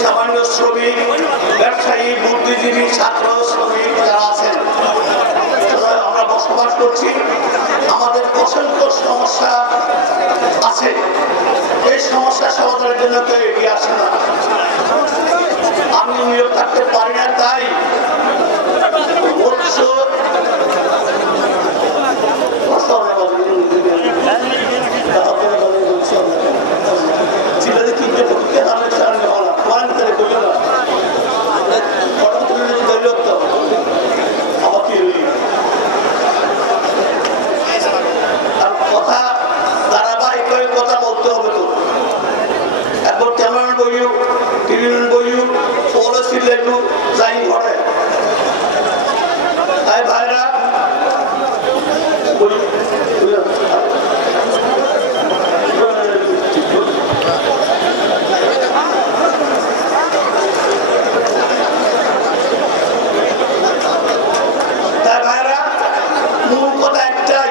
সামান্য শ্রমিক ব্যবসায়ী বুদ্ধিজীবী ছাত্র শ্রমিক যারা আছেন আমরা বসবাস করছি। অসংখ্য সমস্যা আছে। এই সমস্যা সমাধানের জন্য কেউ এগিয়ে আসে না। আমি নিয়োগ থাকতে পারি না, তাই মৎস্য ছেলেদের তিনটে পক্ষে আমি সার নেওয়া না পয়েন্ট করে বলল না ফটো তুলে নিয়ে দৈল তো আমাকে আর কথা ধারাবাহিক হয়ে কথা বলতে হবে তো একবার ক্যামেরান বইও টিভির বইও পলিসি লেখু যাই ঘটে তাই ভাইরা বই- বই- তাই ভাইরা মূল কথা একটাই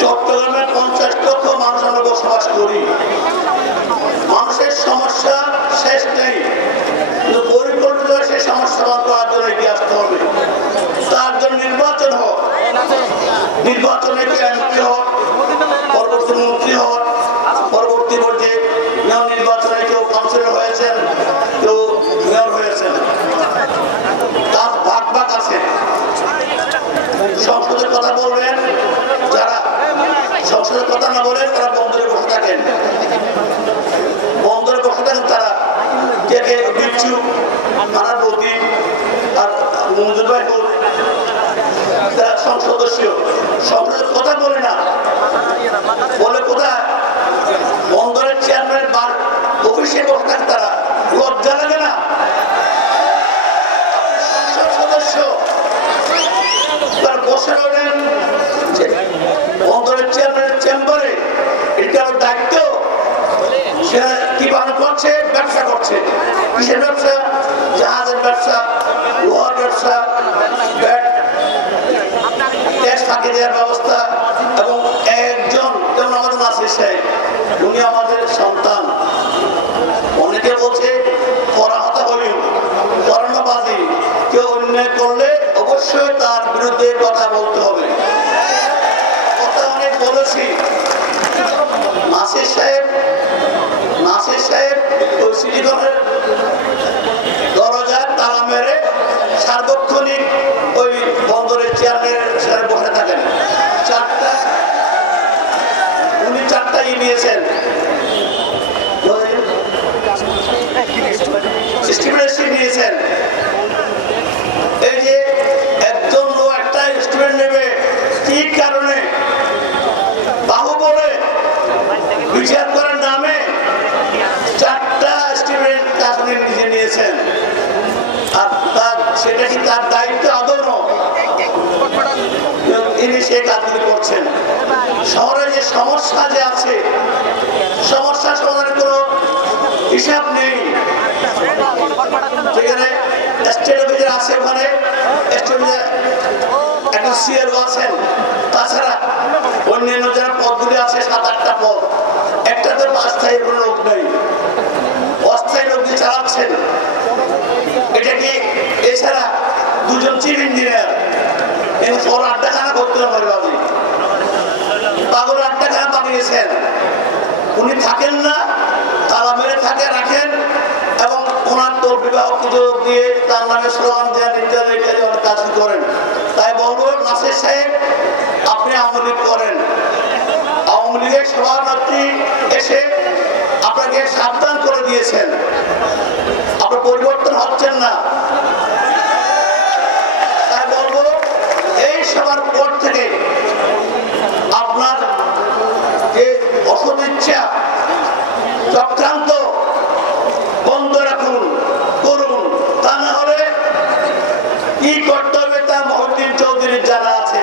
চট্টগ্রামের পঞ্চাশ লক্ষ মানুষ আমরা বসবাস করি মানুষের সমস্যা শেষ নেই কিন্তু পরিকল্পিত সেই সমস্যা সমাধান করার জন্য এগিয়ে আসতে হবে তার জন্য নির্বাচন হোক নির্বাচনে কেউ এমপি হোক পরবর্তী মন্ত্রী হোক পরবর্তী পর্যায়ে মেয়র নির্বাচনে কেউ কাউন্সিলর হয়েছেন কেউ মেয়র হয়েছেন তার ভাগ ভাগ আছে সংসদের কথা বলবেন যারা সংসদের কথা না বলে তারা বন্দরে বসে থাকেন। বন্দরে বসে থাকেন তারা। কে কে? বিচ্ছু মারা নদী আর মঞ্জুর ভাই তারা সংসদ সদস্য। সংসদের কথা বলে না বলে কোথায় বন্দরের চেয়ারম্যান বার অফিসে বসে থাকেন তারা লজ্জা লাগে না আপনি সংসদ সদস্য তার বসে রইলেন যে বন্দরের চেয়ারম্যানের চেম্বারে এটা আমার দায়িত্ব সে কি পালন করছে ব্যবসা করছে কিসের ব্যবসা জাহাজের ব্যবসা লোহার ব্যবসা ব্যাট ট্যাক্স ফাঁকি দেওয়ার ব্যবস্থা এবং একজন যেমন আমাদের নাসির সাহেব উনি আমাদের সন্তান অনেকে বলছে পরাহতা বলি করোনাবাজি কেউ অন্যায় করলে অবশ্যই তার বিরুদ্ধে কথা বলতে হবে কথা অনেক বলেছি নাসির সাহেব নাসির সাহেব ওই সিটিগণের দরজায় তালা মেরে সার্বক্ষণিক ওই বন্দরের চেয়ারম্যানের সাথে বসে থাকেন। চারটা, উনি চারটা ই নিয়েছেন স্টিমেন্ট নিয়েছেন এই যে একজন লোক একটা স্টুডেন্ট নেবে কি কারণে বাহু বলে বিচার করার নামে চারটা স্টুডেন্ট কাজ উনি নিজে নিয়েছেন আর তার সেটা কি তার দায়িত্ব আদৌ নয় শহরে যে সমস্যা যে আছে সমস্যা স্টেট অফিসের আছেন। তাছাড়া অন্যান্য যারা পদগুলি আছে, সাত, আটটা পদ, একটাতে অস্থায়ী কোনো লোক নেই। অস্থায়ী লোক চালাচ্ছেন। এটা কি এছাড়া দুজন চিফ ইঞ্জিনিয়ার করতে উনি থাকেন না, তালা মেরে থাকে, রাখেন, এবং ওনার তোর বিবাহ দিয়ে তার নামে স্লোগান দেওয়া ইত্যাদি ইত্যাদি, অনেক কাজ করেন। তাই বলব, নাসির সাহেব, আপনি আওয়ামী লীগ করেন। আওয়ামী লীগের সভানেত্রী এসে আপনাকে সাবধান করে দিয়েছেন। আপনার পরিবর্তন হচ্ছেন না তাই বলব এই সবার পর থেকে আপনার যে অসৎ ইচ্ছা চক্রান্ত বন্ধ রাখুন করুন তা না হলে কি করতে হবে তা মহিউদ্দিন চৌধুরীর জানা আছে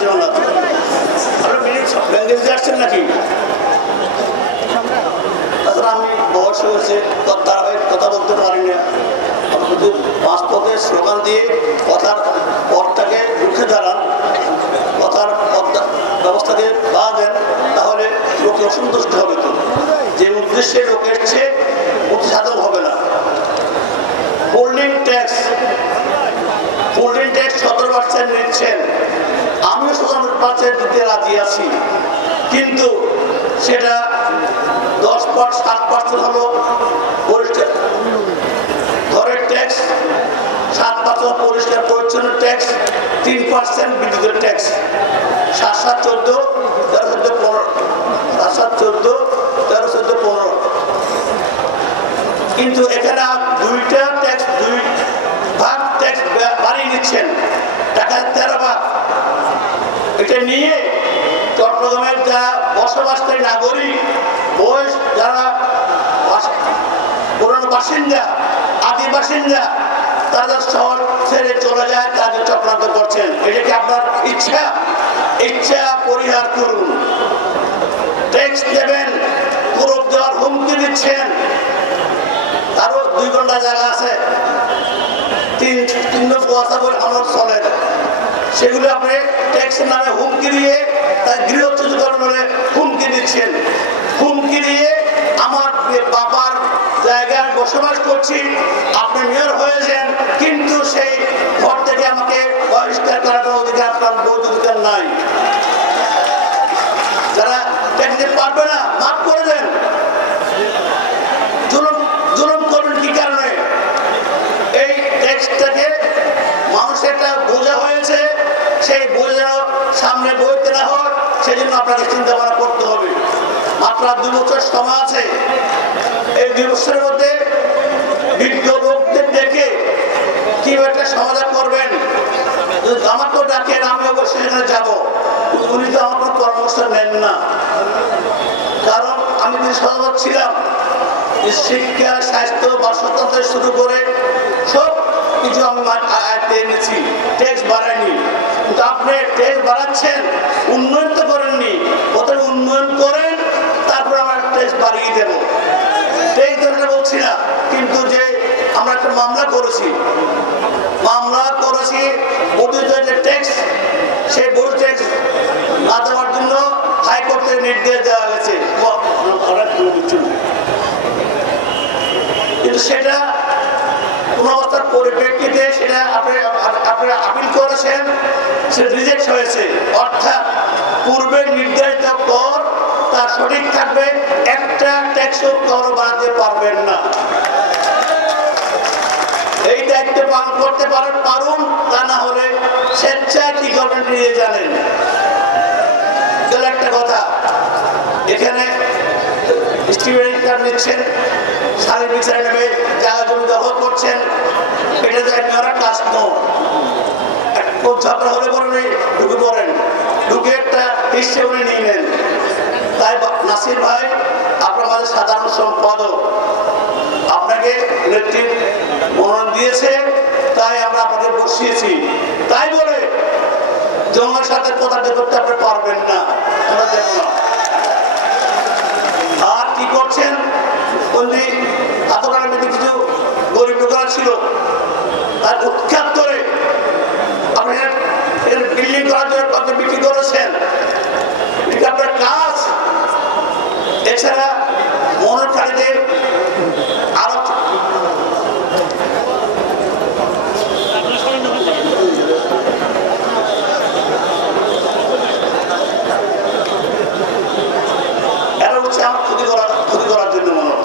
জগন্নাথ আপনি ব্যাঙ্গেজ আসছেন নাকি? তাছাড়া আমি বয়স হয়েছে ধারাবাহিক কথা বলতে পারি না। আপনি যদি পাঁচ পথে স্লোগান দিয়ে কথার পথটাকে রুখে দাঁড়ান, কথার ব্যবস্থাকে পা দেন, তাহলে লোকে অসন্তুষ্ট হবে তো। যে উদ্দেশ্যে লোক এসছে অতি সাধন হবে না। হোল্ডিং ট্যাক্স হোল্ডিং ট্যাক্স সতেরো পার্সেন্ট নিচ্ছেন। আমিও সতেরো পার্সেন্ট দিতে রাজি আছি। কিন্তু সেটা দশ পার্ট সাত পার্সেন্ট হলো পরিষ্কার। ঘরের ট্যাক্স সাত পার্সেন্ট পরিষ্কার পরিচ্ছন্ন ট্যাক্স তিন পার্সেন্ট বিদ্যুতের ট্যাক্স সাত সাত, চোদ্দ, তেরো, চোদ্দ, পনেরো। সাত সাত, চোদ্দ, তেরো, চোদ্দ, পনেরো। কিন্তু এখানে দুইটা ট্যাক্স দুই ভাগ ট্যাক্স বাড়িয়ে নিচ্ছেন টাকা তেরো ভাগ। এটা নিয়ে চট্টগ্রামের যারা বসবাসকারী নাগরিক, বয়স যারা পুরনো বাসিন্দা, আদি বাসিন্দা, তারা শহর ছেড়ে চলে যায় তাদের চক্রান্ত করছেন, এটা কি আপনার ইচ্ছা? ইচ্ছা পরিহার করুন। ট্যাক্স দেবেন পুরো দেওয়ার হুমকি দিচ্ছেন। আরও দুই ঘণ্টা জায়গা আছে। তিন তিন করে আমার চলে সেগুলো আপনি ট্যাক্সের নামে হুমকি দিয়ে তার গৃহচ্যুতকরণ বলে হুমকি দিচ্ছেন। হুমকি দিয়ে আমার বাবার জায়গায় বসবাস করছি, আপনি মেয়র হয়েছেন, কিন্তু সেই ঘর থেকে আমাকে বহিষ্কার করার কোনো অধিকার আপনার বৈধ অধিকার নাই। যারা ট্যাক্স দিতে পারবে না মাফ করে দেন জুলুম জুলুম করবেন কি কারণে এই ট্যাক্সটাকে মানুষের একটা বোঝা হয়েছে সেই বোঝা সামনে বইতে না হয় সেই জন্য আপনাকে চিন্তা ভাবনা করতে হবে। আর দুই বছর সময় আছে। এই দুই বছরের মধ্যে বিজ্ঞ লোকদের একটা সমাধান করবেন? আমার তো সেখানে উনি তো আমার কোনো পরামর্শ নেন না। কারণ আমি ছিলাম। শিক্ষা, স্বাস্থ্য, বাসস্থান থেকে শুরু করে সব কিছু আমি আয়ত্তে এনেছি। ট্যাক্স বাড়াইনি কিন্তু আপনি বাড়াচ্ছেন, উন্নয়ন তো দেবেন বলছি না, কিন্তু যে আমরা একটা মামলা করেছি মামলা করেছি ট্যাক্স সেই বড় ট্যাক্স না দেওয়ার জন্য হাইকোর্টের নির্দেশ দেওয়া। কিন্তু সেটা কোন অবস্থার পরিপ্রেক্ষিতে সেটা আপনি আপনারা আপিল করেছেন রিজেক্ট হয়েছে অর্থাৎ পূর্বে নির্ধারিত কর তা সঠিক থাকবে, একটা ট্যাক্সও কর বাড়াতে পারবেন না। এই দায়িত্ব পালন করতে পারেন, পারুন, তা না হলে স্বেচ্ছায় কি করবেন নিয়ে জানেন। তাহলে একটা কথা, এখানে স্টিভেন কার্ড নিচ্ছেন সাড়ে বিচারে নেবে জায়গা জমি দখল করছেন, এটা তো একটা কাজ নো খুব ঝগড়া হলে পরে ঢুকে পড়েন। ঢুকে একটা হিসেবে উনি নিয়ে নেন। তাই নাসির ভাই, আপনার মাঝে সাধারণ সম্পাদক। আপনাকে মনোনয়ন দিয়েছে, তাই আমরা আপনাদের বসিয়েছি। তাই বলে জনগণের সাথে কথা করতে আপনি পারবেন না। না আর কি করছেন? বন্দি এতটার কিছু গরিব লোকেরা ছিল, তার উৎখাত করে আপনি বিল্ডিং করার জন্য কত বিক্রি করেছেন এটা আপনার কাজ এছাড়া মনোকারীতে আরও এরা হচ্ছে আমার ক্ষতি করার ক্ষতি করার জন্য মনে হয়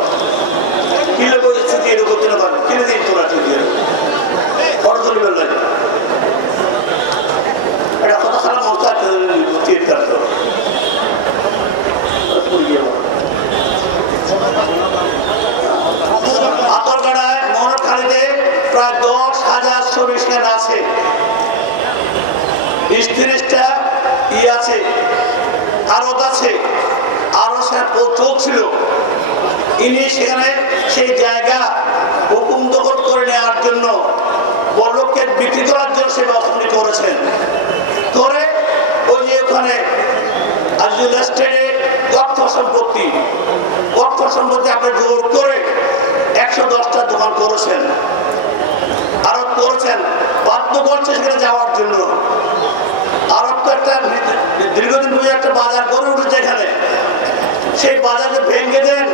কিলে পরিস্থিতি এরকম দিন পারে কিনে দিন তোরা ঠিক দিয়ে বড় তুলবেন না এটা কত খারাপ মতো একটা বুঝিয়ে থাকতো আতরগাড়ায় মনোখালীতে প্রায় দশ হাজার শ্রমিক সেনা আছে তিরিশটা ই আছে, আরত আছে, আরও সে চলছিল ইনি সেখানে সেই জায়গা হুকুম দখল করে নেওয়ার জন্য বড়লোককে বিক্রি করার জন্য সে ব্যবস্থা করেছেন। করে ওই যে ওখানে আজিজুল এস্টেটে অর্থ সম্পত্তি অর্থ সম্পত্তি আপনি জোর করে একশো দশটা দোকান করেছেন। আরও করেছেন। বাধ্য করছে সেখানে যাওয়ার জন্য। একটা দীর্ঘদিন ধরে একটা বাজার গড়ে উঠেছে এখানে। সেই বাজারকে ভেঙে দেন।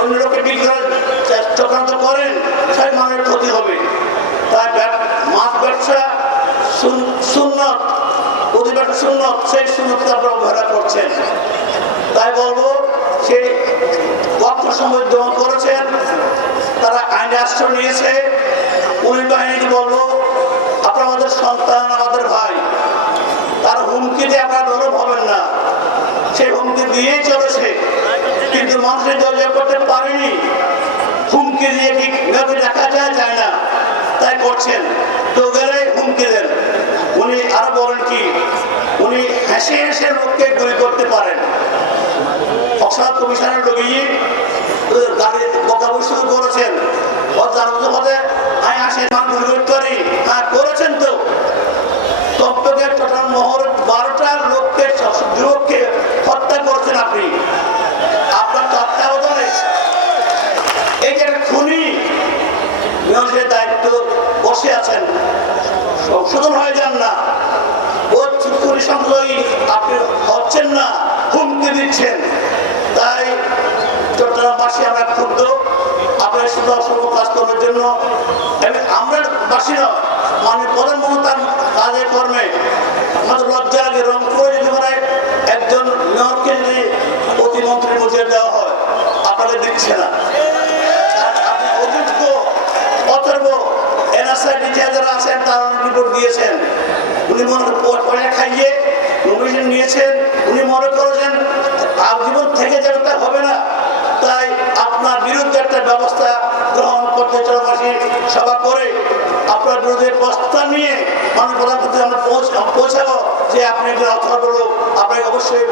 অন্য লোককে বিক্রি চক্রান্ত করেন, সেই মানুষের ক্ষতি হবে। তাই মাছ ব্যবসা সুন- সুন্নত প্রতিবার সুন্নত, সেই সুন্নতকে আপনারা অবহেলা করছেন। তাই বলব, সেই অর্থ সময় গ্রহণ করেছেন। তারা আইনে আশ্রয় নিয়েছে। পুলিশ বাহিনীকে বলব, আপনারা আমাদের সন্তান, আমাদের ভাই হুমকিতে আপনারা নরম হবেন না। সেই হুমকি দিয়েই চলেছে। কিন্তু মানুষের জয় করতে পারেনি। হুমকি দিয়ে কি কীভাবে দেখা যায় যায় না। তাই করছেন। তো গেলে হুমকি দেন। উনি আরও বলেন কি, উনি হেসে হেসে লোককে গুলি করতে পারেন। অসাদ কমিশনের লোকই গাড়ি বকাবু শুরু করেছেন। আয় আসে গুলি পারি হ্যাঁ করেছেন তো কমপক্ষে টোটাল মহর বারোটা লোককে যুবককে হত্যা করেছেন আপনি আপনার তত্ত্বাবধানে এই যে একটা খুনি মেয়রের দায়িত্ব বসে আছেন সংশোধন হয়ে যান না ও খুনি সংশোধন আপনি হচ্ছেন না হুমকি দিচ্ছেন তাই চট্টগ্রামবাসী আমরা ক্ষুব্ধ আপনার শুধু করার জন্য আমরা বাসী নয় মানে প্রধানমন্ত্রী তার কাজে কর্মে আমাদের লজ্জা লাগে মানে একজন মেয়রকে যদি প্রতিমন্ত্রী মজুরি দেওয়া হয়, আপনাদের দিচ্ছে না। আপনি যারা আছেন, তারা রিপোর্ট দিয়েছেন। উনি খাইয়ে নিয়েছেন, উনি মনে করেছেন থেকে যেন তা হবে না, তাই আপনার বিরুদ্ধে একটা ব্যবস্থা সভা করে আপনার বিরুদ্ধে প্রস্তাব নিয়ে মানুষ প্রধানমন্ত্রী আমরা পৌঁছ- পৌঁছাবো যে আপনি একজন অথর্ব লোক আপনাকে অবশ্যই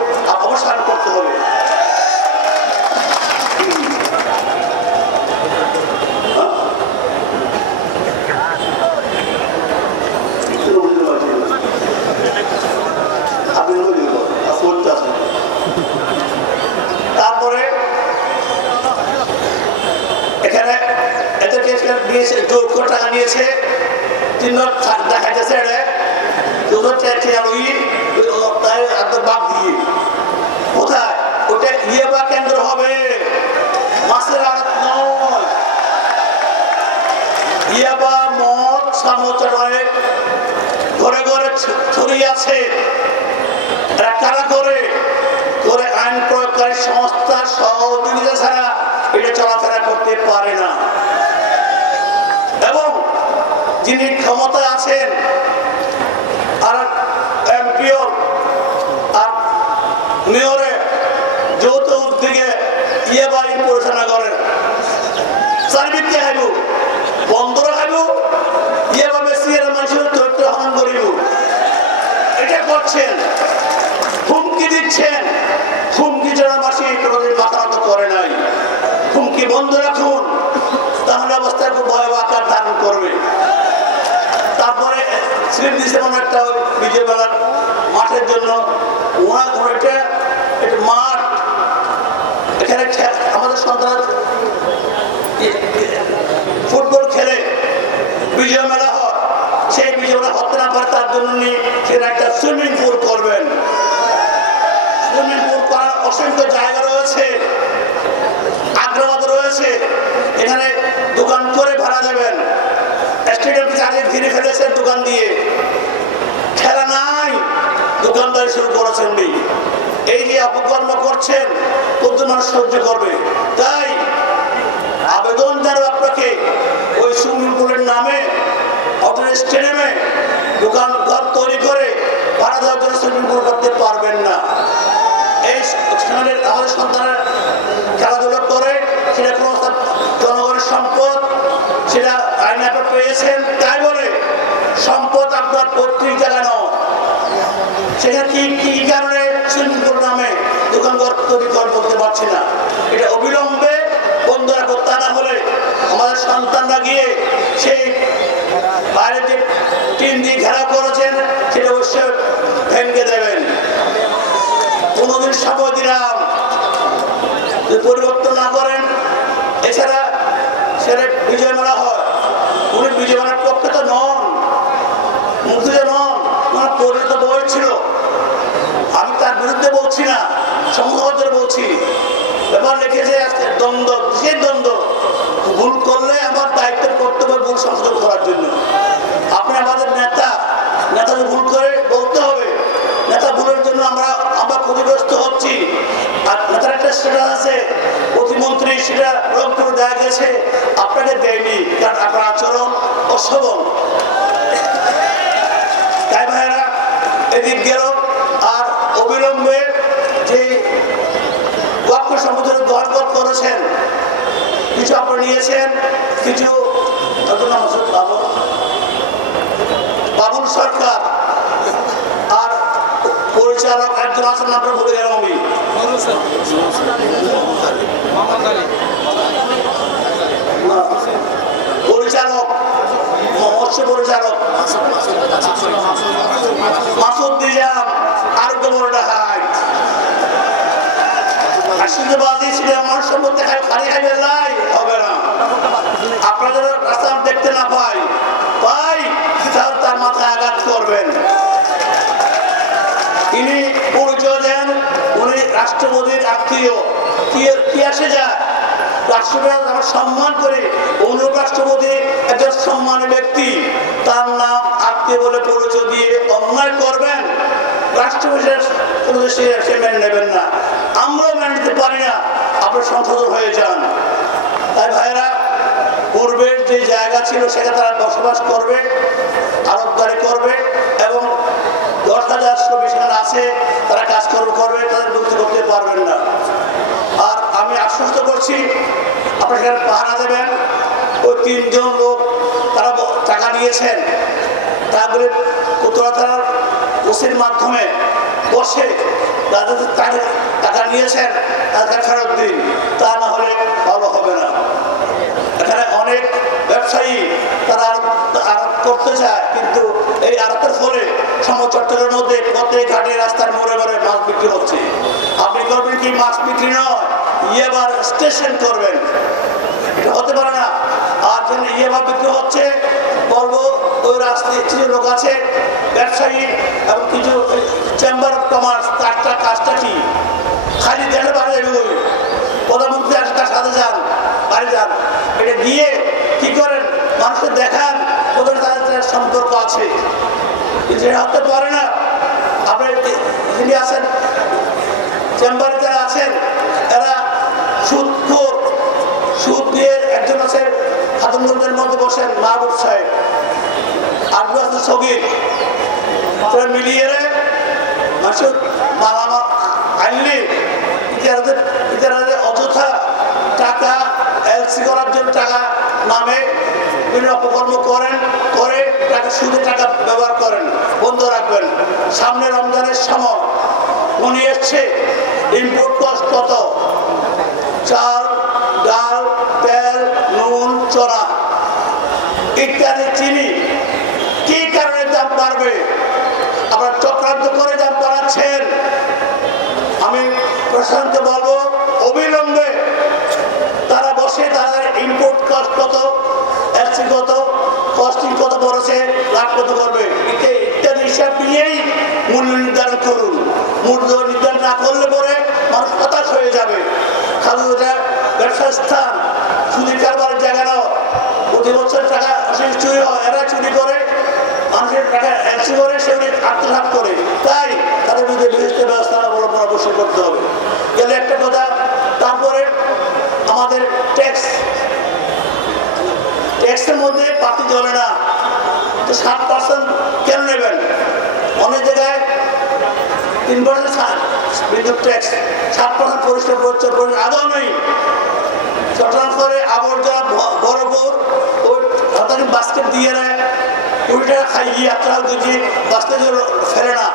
অবসান করতে হবে আপনি ওই দিন বলেন, আর করতে আসেন। তারপরে এখানে এদেরকে এখানে নিয়েছে, জোর করে টাকা নিয়েছে। তিনবার থাক- দেখাইতেছে নয় ইয়াবা মদ সামোচরণে ঘরে ঘরে ছড়িয়ে আছে। এরা কারা করে? আইন প্রয়োগকারী সংস্থা সহযোগিতা ছাড়া। এটা চলাফেরা করতে পারে না। যিনি ক্ষমতায় আছেন, আর এমপিও, আর মেয়রে যৌথ উদ্যোগে ইয়ে বাড়ি পরিচালনা করেন। সার্বিককে হাইব, বন্দর হাইব ইয়ে ভাবে সিয়ার মানুষের চরিত্র হনন করিব এটা করছেন, হুমকি দিচ্ছেন স্লিপ দিছে মনে একটা ওই বিজয় মেলার মাঠের জন্য। ওনার কোনো একটা একটা মাঠ। এখানে আমাদের সন্তান ফুটবল খেলে। বিজয় মেলা হয়। সেই বিজয় মেলা হতে না পারে তার জন্য উনি সেখানে একটা সুইমিং পুল করবেন। সুইমিং পুল করার অসংখ্য জায়গা রয়েছে। আগ্রাবাদ রয়েছে। এখানে দোকান করে ভাড়া দেবেন। স্টেডিয়াম চারিয়ে ঘিরে ফেলেছেন দোকান দিয়ে। খেলা নাই। দোকানদারি শুরু করেছেন এই যে অপকর্ম করছেন, কত মানুষ সহ্য করবে। তাই আবেদন জানাব আপনাকে, ওই সুইমিং পুলের নামে অটোর স্টেডিয়ামে দোকান ঘর তৈরি করে ভাড়া দেওয়ার জন্য সুইমিং পুল করতে পারবেন না। এই আমাদের সন্তানের খেলাধুলা করে সেটা কোনো অবস্থা- জনগণের সম্পদ সেটা আইনে আপনি পেয়েছেন তাই বলে সম্পদ আপনার পৈতৃক জায়গা নয় সেখানে কি কারণে পুল নামে দোকান ঘর তৈরি করে বলতে পারছি না। এটা অবিলম্বে বন্ধ রাখো তা না হলে আমাদের সন্তানরা গিয়ে সেই বাইরে যে টিন দিয়ে ঘেরা করেছেন, সেটা অবশ্যই ভেঙে দেবেন। মিনিট সময় দিলাম পরিবর্তন না করেন, এছাড়া সেটা বিজয় মেলা হয় উনি বিজয় মেলার পক্ষে তো নন মুক্তিতে নন ওনার পরিণত বয়স ছিল আমি তার বিরুদ্ধে বলছি না সংবাদের বলছি, ব্যাপার লিখেছে আজকে দ্বন্দ্ব যে দ্বন্দ্ব? ভুল করলে আমার দায়িত্বের কর্তব্য ভুল সংশোধন করার জন্য। আপনি আমাদের নেতা নেতা ভুল করে বলতে হবে। নেতা ভুলের জন্য আমরা আমরা ক্ষতিগ্রস্ত হচ্ছি। আর নেতার একটা স্ট্যাটাস আছে, প্রতিমন্ত্রী সেটা রংপুর দেওয়া গেছে, আপনাকে দেয়নি, কারণ আপনার আচরণ অশোভন তাই ভাইয়েরা, এদিক গেল, আর অবিলম্বে বাক্য সমুদ্রের দরকার করেছেন। কিছু আপনারা নিয়েছেন, কিছু সরকার আর পরিচালক একজন আছেন পরিচালক, মৎস্য পরিচালক। আসলে বাজি ছিল আমার সম্পর্কে খালি খাইবে লাই, হবে না। আপনাদের রাস্তা দেখতে না পাই পাই তাহলে তার মাথায় আঘাত করবেন। তিনি পরিচয় দেন, উনি রাষ্ট্রপতির আত্মীয়। কি আসে যায় রাষ্ট্রপতি আমরা সম্মান করে অন্য রাষ্ট্রপতি একজন সম্মানী ব্যক্তি। তার নাম আত্মীয় বলে পরিচয় দিয়ে অন্যায় করবেন। সে সে মেনে নেবেন না। নিতে পারি না আপনার সংশোধন হয়ে যান। তাই ভাইরা পূর্বের যে জায়গা ছিল সেখানে তারা বসবাস করবে, আরবদারি করবে এবং দশ হাজার শ্রমিক সেখানে আছে, তারা কাজকর্ম করবে, তাদের বুঝতে করতে পারবেন না। আর আমি আশ্বস্ত করছি আপনারা সেখানে পাহারা দেবেন, ওই তিনজন লোক তারা টাকা নিয়েছেন তারপরে কোতোয়া থানার ওসির মাধ্যমে বসে তাদের তার টাকা নিয়েছেন তাদের ফেরত দিন। তা না হলে ভালো হবে না। এখানে অনেক ব্যবসায়ী তারা আড়ত করতে চায়, কিন্তু এই আড়তের ফলে সময় চট্টগ্রামের মধ্যে প্রত্যেক ঘাটে রাস্তার মোড়ে মোড়ে মাছ বিক্রি হচ্ছে। আপনি করবেন কি, মাছ বিক্রি নয় ইয়েবার স্টেশন করবেন। হতে পারে না। আর যেন ইয়েবার বিক্রি হচ্ছে, বলব, ওই রাস্তায় কিছু লোক আছে, ব্যবসায়ী এবং কিছু চেম্বার অফ কমার্স তারটা কাজটা কি? খালি বাড়ি যাবে ওই প্রধানমন্ত্রী আসে তার সাথে যান, বাড়ি যান। এটা গিয়ে কি করেন? মানুষকে দেখান ওদের তাদের সম্পর্ক আছে। এটা হতে পারে না। আপনার যিনি আছেন, চেম্বারে যারা আছেন এরা সুদখোর সুদ দিয়ে একজন আছে খাতুনগঞ্জের মধ্যে বসেন, মাহবুব সাহেব। আছে সগির। মিলিয়ে রে মাসুদ মালামা আনলি অযথা টাকা, এলসি করার জন্য টাকা নামে বিভিন্ন অপকর্ম করেন, করে সুদে টাকা ব্যবহার করেন। বন্ধ রাখবেন। রমজানের ইম্পোর্ট কত? চাল, ডাল তেল নুন চড়া ইত্যাদি চিনি কি কারণে দাম বাড়বে আপনারা চক্রান্ত করে দাম বাড়াচ্ছেন আমি প্রশান্ত বলব, অবিলম্বে তারা বসে তাদের ইনপুট কস্ট কত এসসি কত কস্টিং কত পড়েছে লাভ কত করবে? ইত্যাদি হিসাব নিয়েই মূল্য নির্ধারণ করুন। মূল্য নির্ধারণ না করলে পরে মানুষ হতাশ হয়ে যাবে। খালি ওটা ব্যবসা স্থান। চুরি কারবারের জায়গা নাও প্রতি বছর টাকা চুরি হয়, এরা চুরি করে, মানুষের টাকা অ্যাক্সি করে সেগুলি আত্মসাত করে। তাই তাদের বিরুদ্ধে বিশিষ্ট ব্যবস্থা অবলম্বন অবশ্যই করতে হবে গেলে একটা কথা তারপরে আমাদের ট্যাক্স। ট্যাক্সের মধ্যে পাতি চলে না। তো সাত পার্সেন্ট কেন নেবেন? অনেক জায়গায় তিন পার্সেন্ট বিদ্যুৎ ট্যাক্স, সাত পার্সেন্ট পরিষ্কার পরিচ্ছন্ন পরিষ্কার আদৌ নেই চট্টগ্রাম করে আবর্জনা ব- বড় বড় ওই বাস্কেট দিয়ে নেয়। ওইটা খাইয়ে আপনারা যদি বাস্তাদের ফেরে না।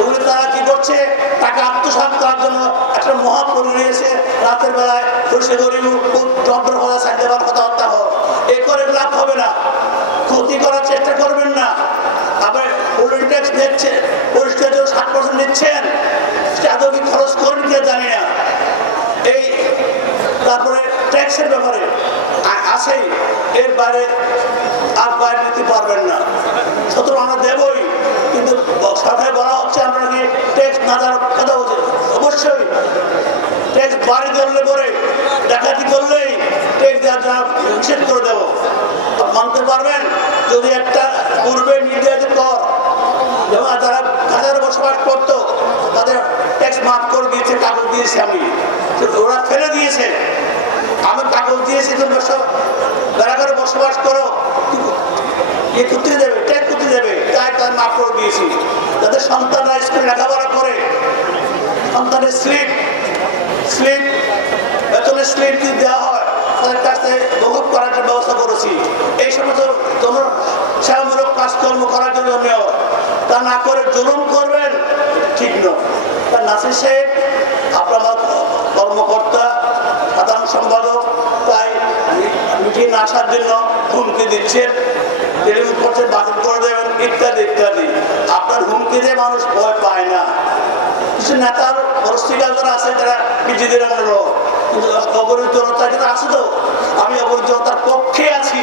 ওগুলো তারা কি করছে? তাকে আত্মসাত করার জন্য একটা মহাপুরী এসে রাতের বেলায় পুলিশে ধরি যন্ত্র কথা সাইতে পার কথা হোক এ করে লাভ হবে না। ক্ষতি করার চেষ্টা করবেন না। আবার পুলিশ ট্যাক্স দিচ্ছেন পুলিশ ট্যাক্স ষাট পার্সেন্ট নিচ্ছেন। এত কি খরচ করেন কিনা জানি না। এই, তারপরে ট্যাক্সের ব্যাপারে। আছেই এর বাইরে আর বাইরে নিতে পারবেন না। সুতরাং আমরা দেবই, কিন্তু সরকারে বলা হচ্ছে আমরা নাকি ট্যাক্স না দেওয়ার কথা বলছে? অবশ্যই। ট্যাক্স বাড়ি ধরলে পরে ডাকাতি করলেই ট্যাক্স দেওয়ার জন্য করে দেবো। মানতে পারবেন, যদি একটা পূর্বে নির্ধারিত কর, যেমন যারা কাজারে বসবাস করতো, তাদের ট্যাক্স মাফ করে দিয়েছে, কাগজ দিয়েছে আমি। ওরা ফেলে দিয়েছে। আমি কাগজ দিয়েছি, তুমি বসো। বেড়া করে বসবাস করো। এ করতে দেবে? ট্যাক্স করতে দেবে? তাই তাই মাফ করে দিয়েছি। যাদের সন্তানরা স্কুলে লেখাপড়া করে। সন্তানের স্লিপ স্লিপ, বেতনের স্লিপ যদি দেওয়া হয়, তাদের কাছ থেকে ভোগ করার ব্যবস্থা করেছি। এই সমস্ত তোমার সেবামূলক কাজকর্ম করার জন্য আমিও তা না করে জুলুম করবেন, ঠিক নয়। তা নাসির সাহেব, আপনার কর্মকর্তা সম্পাদক তাই মিটিং আসার জন্য হুমকি দিচ্ছেন। টেলিফোন করছেন, বাতিল করে দেবেন, ইত্যাদি ইত্যাদি। আপনার হুমকি দিয়ে মানুষ ভয় পায় না। কিছু নেতার পরিস্থিতিকাল যারা আছে যারা বিজেপির আমার কিন্তু অবরিত জনতা যারা আছে তো? আমি অবরিত জনতার পক্ষে আছি।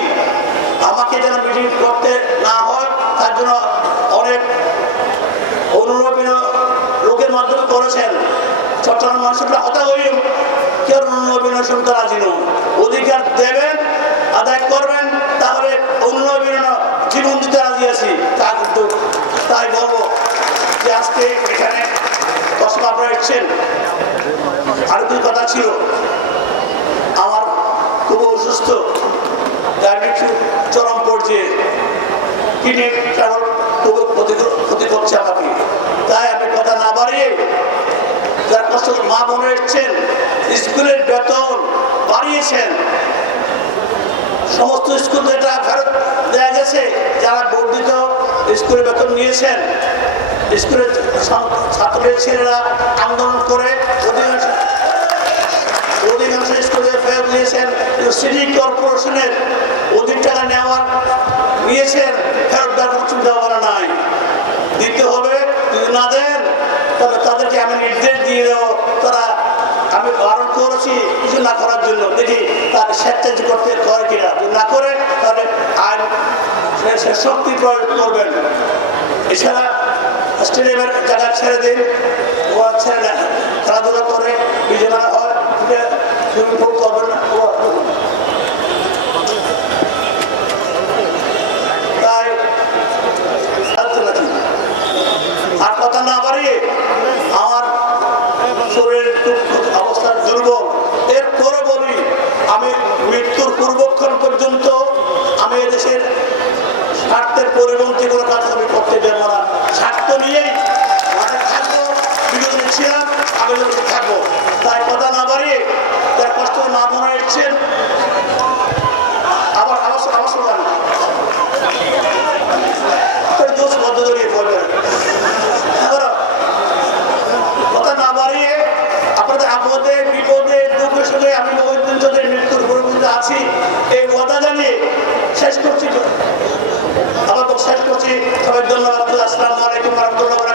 আমাকে যেন মিটিং করতে না হয়, তার জন্য অনেক অনুরোধ লোকের মাধ্যমে করেছেন। চট্টগ্রাম মানুষরা হতা হইও কেউ অনুনবীন শুনতে রাজি অধিকার দেবেন, আদায় করবেন, তাহলে অনুনবীন জীবন দিতে রাজি আছি। তা তাই বলব যে আজকে এখানে কষ্ট আপনারা এসছেন। কথা ছিল। আমার খুব অসুস্থ ডায়াবেটিস চরম পর্যায়ে। কিডনি ট্রাভেল খুব ক্ষতি ক্ষতি করছে আমাকে। তাই আমি কথা না বাড়িয়ে যারা কষ্ট মা বোনে এসছেন, স্কুলের বেতন বাড়িয়েছেন। সমস্ত স্কুল যেটা ফেরত দেওয়া গেছে, যারা বর্ধিত স্কুলে বেতন নিয়েছেন, স্কুলের ছাত্রের ছেলেরা আন্দোলন করে অধিকাংশ অধিকাংশ স্কুলে ফেরত দিয়েছেন সিটি কর্পোরেশনের অধিক টাকা নেওয়ার নিয়েছেন, ফেরত দেওয়ার কোনো চিন্তা নাই দিতে হবে যদি না দেন তাহলে তাদেরকে আমি নির্দেশ দিয়ে দেবো তারা আমি বারণ করেছি কিছু না করার জন্য দেখি তার চেঞ্জ করতে করে কিনা? যদি না করে, তাহলে আইন শক্তি প্রয়োগ করবেন। এছাড়া স্টেডিয়ামের জায়গা ছেড়ে দিন ছেড়ে না খেলাধুলা করে বিজয় হয় করবেন না ওরা তাই খেলতে নাকি আর কথা না বাড়িয়ে আমার শরীরের একটু অবস্থা দুর্বল এরপরে বলি আমি মৃত্যুর পূর্বক্ষণ পর্যন্ত আমি এদেশের স্বার্থের পরিপন্থী কোনো কাজ আমি করতে দেব না স্বার্থ নিয়েই মাঠে থাকব বিরোধী ছিলাম আমি যদি থাকব তাই কথা না বাড়িয়ে তার কষ্ট না মনে এসছেন আবার আবার আবার শোনান দোষ বদ্ধ ধরিয়ে পড়বেন এবার কথা না বাড়িয়ে আপনাদের আপদে বিপদে দুঃখের সঙ্গে আমি মহিউদ্দিন চৌধুরী মৃত্যুর পরিবর্তিত আছি এই কথা জানিয়ে শেষ করছি আমার তো শেষ করছি সবাই ধন্যবাদ আসসালামু আলাইকুম রহমতুল্লাহ